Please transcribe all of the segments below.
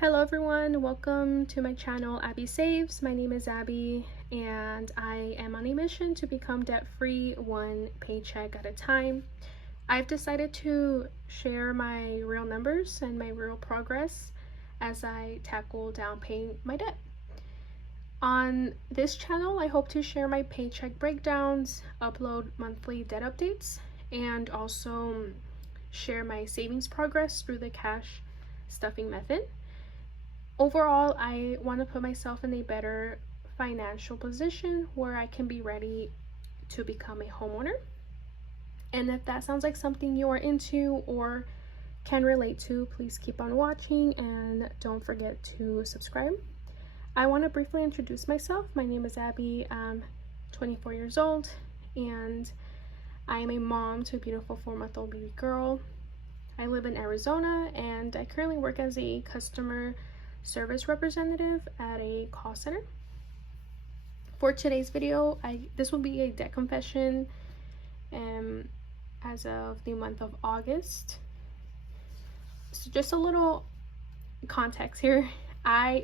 Hello everyone, welcome to my channel Abby Saves. My name is Abby and I am on a mission to become debt-free one paycheck at a time. I've decided to share my real numbers and my real progress as I tackle down paying my debt. On this channel, I hope to share my paycheck breakdowns, upload monthly debt updates, and also share my savings progress through the cash stuffing method. Overall, I want to put myself in a better financial position where I can be ready to become a homeowner. And if that sounds like something you are into or can relate to, please keep on watching and don't forget to subscribe. I want to briefly introduce myself. My name is Abby. I'm 24 years old and I am a mom to a beautiful 4-month-old baby girl. I live in Arizona and I currently work as a customer service representative at a call center. For today's video, this will be a debt confession as of the month of August. So just a little context here.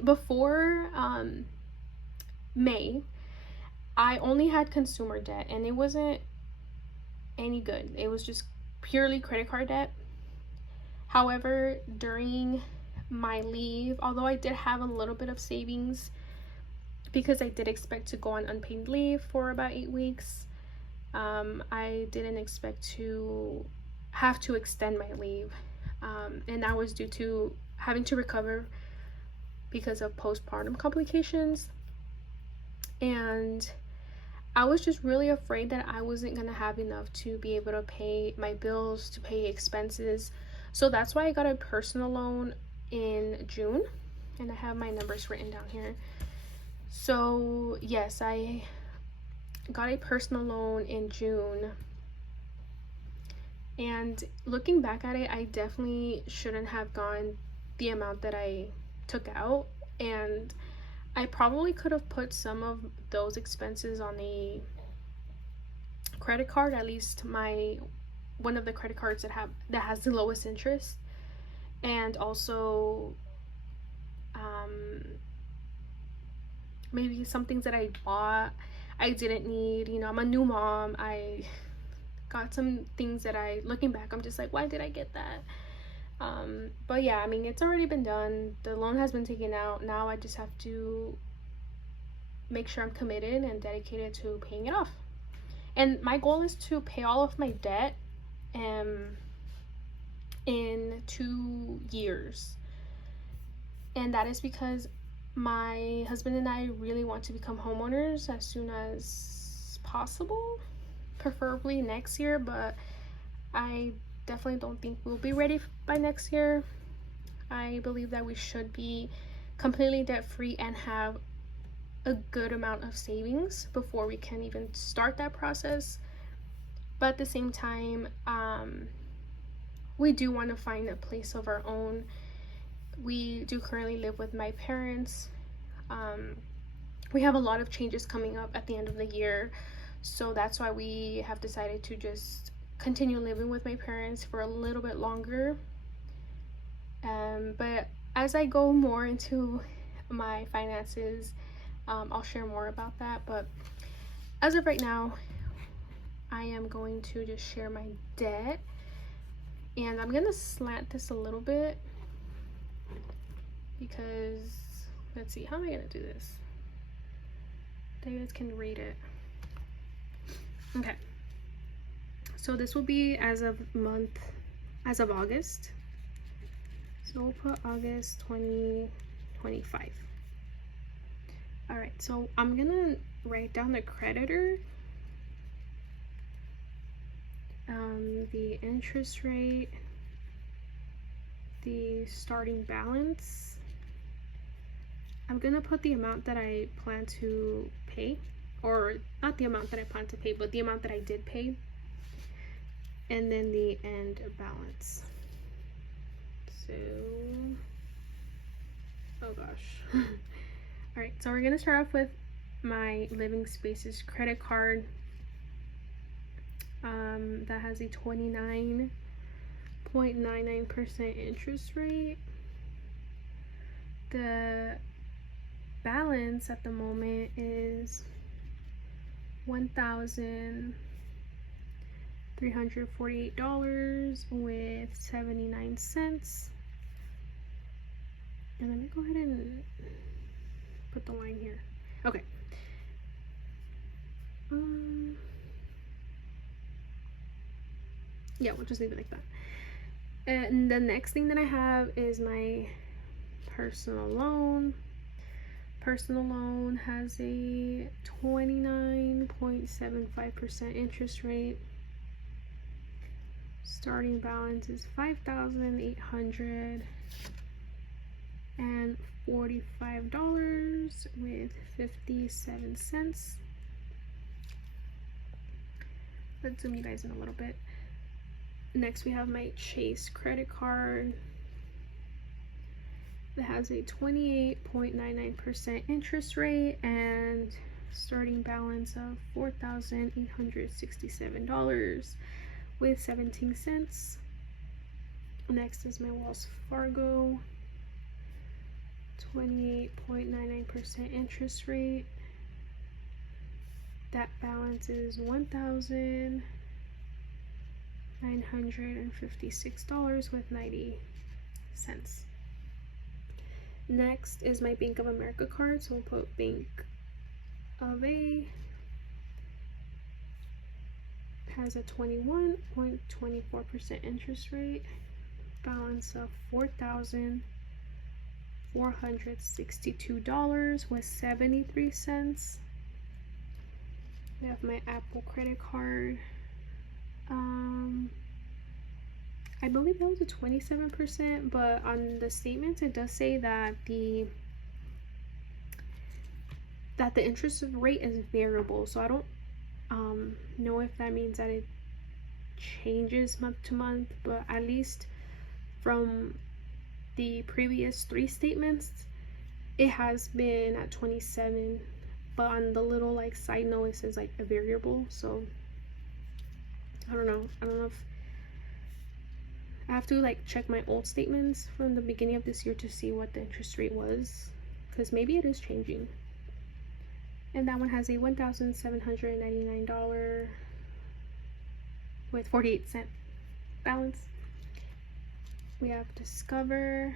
Before May, I only had consumer debt and it wasn't any good. It was just purely credit card debt. However, during my leave, although I did have a little bit of savings because I did expect to go on unpaid leave for about 8 weeks, I didn't expect to have to extend my leave, and that was due to having to recover because of postpartum complications. And I was just really afraid that I wasn't gonna have enough to be able to pay my bills, to pay expenses. So that's why I got a personal loan in June, and I have my numbers written down here. So yes, I got a personal loan in June, and looking back at it, I definitely shouldn't have gone the amount that I took out, and I probably could have put some of those expenses on a credit card, at least one of the credit cards that has the lowest interest. And also maybe some things that I bought I didn't need. You know, I'm a new mom. I got some things that looking back, I'm just like, why did I get that? But yeah, I mean, it's already been done. The loan has been taken out. Now I just have to make sure I'm committed and dedicated to paying it off. And my goal is to pay all of my debt in 2 years. And that is because my husband and I really want to become homeowners as soon as possible, preferably next year, but I definitely don't think we'll be ready by next year. I believe that we should be completely debt-free and have a good amount of savings before we can even start that process. But at the same time, we do want to find a place of our own. We do currently live with my parents. We have a lot of changes coming up at the end of the year, so that's why we have decided to just continue living with my parents for a little bit longer. But as I go more into my finances, I'll share more about that. But as of right now, I am going to just share my debt, and I'm gonna slant this a little bit because, let's see, how am I gonna do this? You guys can read it. Okay, so this will be as of August. So we'll put August 2025. All right, so I'm gonna write down the creditor, the interest rate, the starting balance. I'm gonna put the amount that I plan to pay, or not the amount that I plan to pay, but the amount that I did pay, and then the end balance. So, oh gosh. All right, so we're gonna start off with my Living Spaces credit card. That has a 29.99% interest rate. the balance at the moment is $1,348 with 79 cents. And let me go ahead and put the line here. Okay. Yeah, we'll just leave it like that. And the next thing that I have is my personal loan. Personal loan has a 29.75% interest rate. Starting balance is $5,845 with 57 cents. Let's zoom you guys in a little bit. Next, we have my Chase credit card. It has a 28.99% interest rate and starting balance of $4,867 with 17 cents. Next is my Wells Fargo, 28.99% interest rate. That balance is $1,956 with 90 cents. Next is my Bank of America card, so we'll put Bank of A. Has a 21.24% interest rate, balance of $4,462 with 73 cents. We have my Apple credit card. I believe that was a 27%, but on the statements it does say that the interest rate is variable, so I don't know if that means that it changes month to month, but at least from the previous 3 statements it has been at 27, but on the little like side note it says like a variable, so I don't know if I have to like check my old statements from the beginning of this year to see what the interest rate was, because maybe it is changing. And that one has a $1,799 with 48 cent balance. We have Discover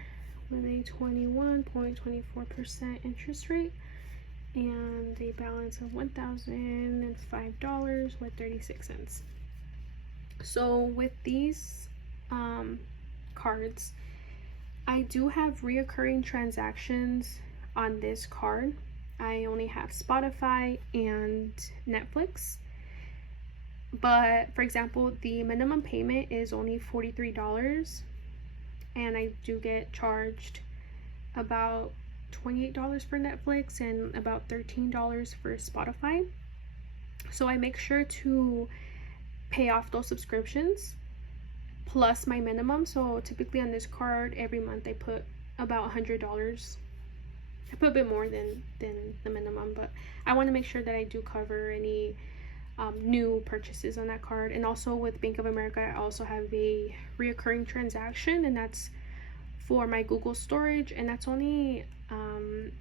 with a 21.24% interest rate and a balance of $1,005 with 36 cents. So with these cards, I do have reoccurring transactions on this card. I only have Spotify and Netflix, but for example, the minimum payment is only $43, and I do get charged about $28 for Netflix and about $13 for Spotify. So I make sure to pay off those subscriptions plus my minimum. So typically on this card every month I put about $100. I put a bit more than the minimum, but I want to make sure that I do cover any new purchases on that card. And also with Bank of America, I also have a reoccurring transaction, and that's for my Google storage, and that's only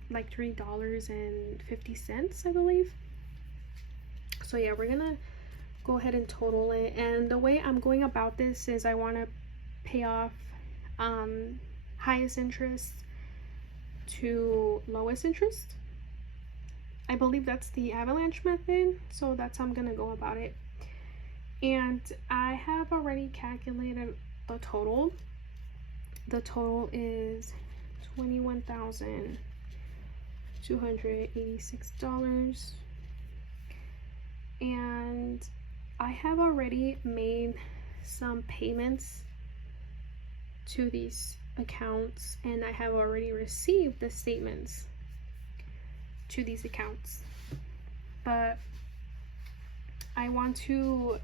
like $3.50, I believe. So yeah, we're gonna go ahead and total it. And the way I'm going about this is I want to pay off highest interest to lowest interest. I believe that's the avalanche method, so that's how I'm gonna go about it. And I have already calculated the total. The total is $21,286, and I have already made some payments to these accounts, and I have already received the statements to these accounts, but I want to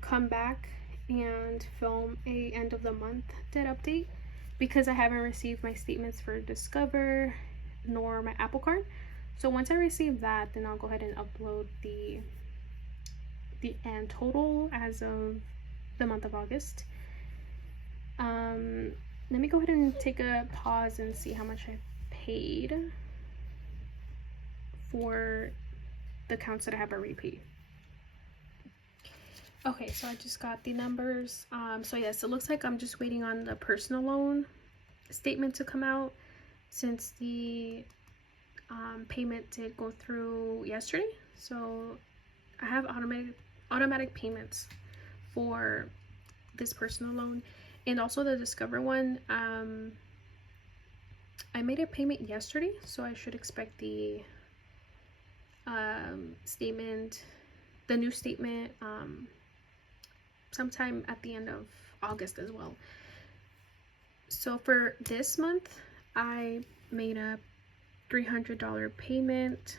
come back and film a end of the month debt update, because I haven't received my statements for Discover nor my Apple card. So once I receive that, then I'll go ahead and upload the end total as of the month of August. Let me go ahead and take a pause and see how much I paid for the accounts that I have already paid. Okay, so I just got the numbers. So yes, it looks like I'm just waiting on the personal loan statement to come out, since the payment did go through yesterday. So I have automatic payments for this personal loan, and also the Discover one. I made a payment yesterday, so I should expect the statement, the new statement, sometime at the end of August as well. So for this month, I made a $300 payment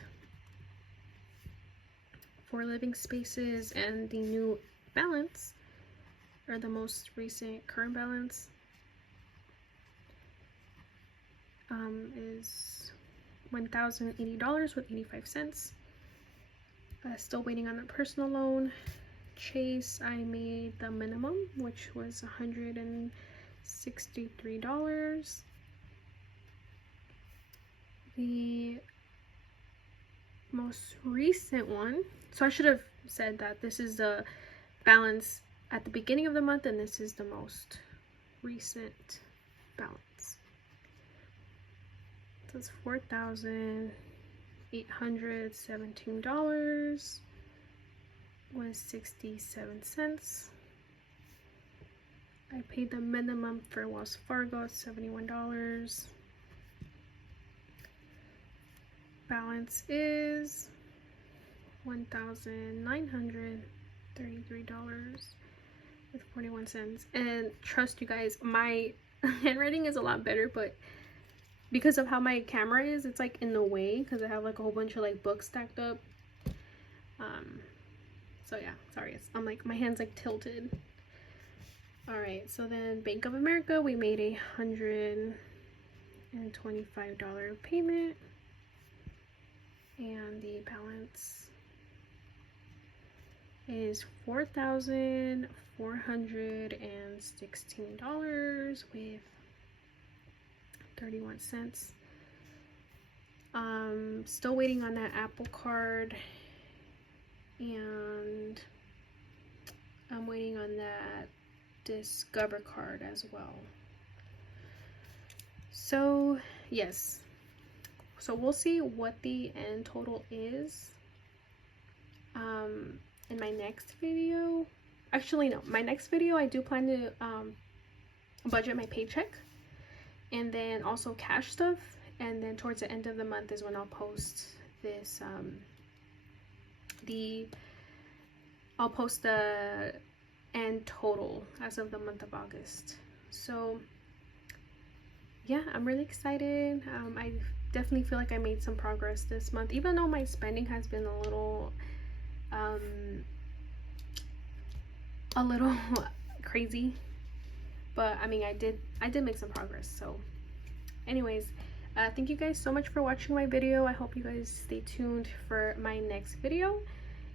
for living spaces, and the new balance, or the most recent current balance, is $1,080 with 85 cents. Still waiting on a personal loan. Chase, I made the minimum, which was $163. The most recent one, so I should have said that this is the balance at the beginning of the month, and this is the most recent balance. So it's $4,817 with 67 cents. I paid the minimum for Wells Fargo, $71. Balance is $1,933 with 41 cents. And trust you guys, my handwriting is a lot better, but because of how my camera is, it's like in the way, because I have like a whole bunch of like books stacked up. So yeah, sorry, I'm like, my hand's like tilted. All right, so then Bank of America, we made a $125 payment, and the balance is $4,416 with 31 cents. Still waiting on that Apple Card, and I'm waiting on that Discover Card as well. So yes, so we'll see what the end total is in my next video. Actually no, my next video I do plan to budget my paycheck, and then also cash stuff, and then towards the end of the month is when I'll post this I'll post the end total as of the month of August. So yeah, I'm really excited. I definitely feel like I made some progress this month, even though my spending has been a little crazy, but I mean, I did make some progress. So anyways, thank you guys so much for watching my video. I hope you guys stay tuned for my next video,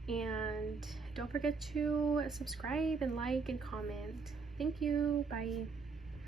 and don't forget to subscribe and like and comment. Thank you. Bye.